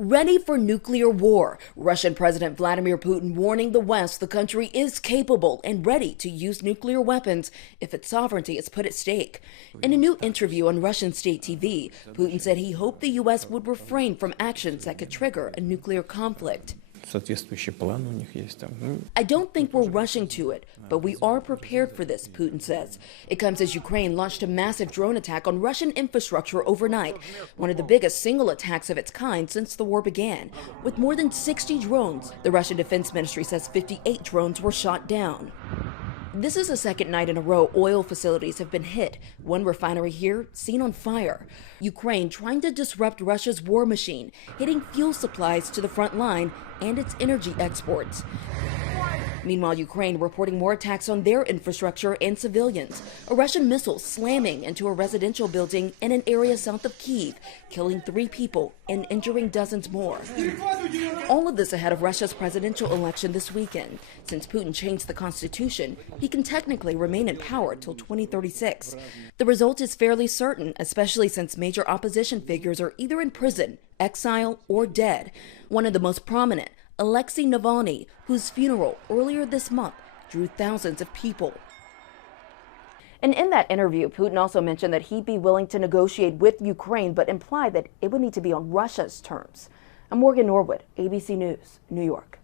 Ready for nuclear war. Russian President Vladimir Putin warning the West the country is capable and ready to use nuclear weapons if its sovereignty is put at stake. In a new interview on Russian state TV, Putin said he hoped the U.S. would refrain from actions that could trigger a nuclear conflict. I don't think we're rushing to it, but we are prepared for this, Putin says. It comes as Ukraine launched a massive drone attack on Russian infrastructure overnight, one of the biggest single attacks of its kind since the war began. With more than 60 drones, the Russian Defense Ministry says 58 drones were shot down. This is the second night in a row oil facilities have been hit, one refinery here seen on fire. Ukraine trying to disrupt Russia's war machine, hitting fuel supplies to the front line and its energy exports. Meanwhile, Ukraine reporting more attacks on their infrastructure and civilians. A Russian missile slamming into a residential building in an area south of Kyiv, killing 3 people and injuring dozens more. All of this ahead of Russia's presidential election this weekend. Since Putin changed the constitution, he can technically remain in power till 2036. The result is fairly certain, especially since major opposition figures are either in prison, exile, or dead. One of the most prominent, Alexei Navalny, whose funeral earlier this month drew thousands of people. And in that interview, Putin also mentioned that he'd be willing to negotiate with Ukraine, but implied that it would need to be on Russia's terms. I'm Morgan Norwood, ABC News, New York.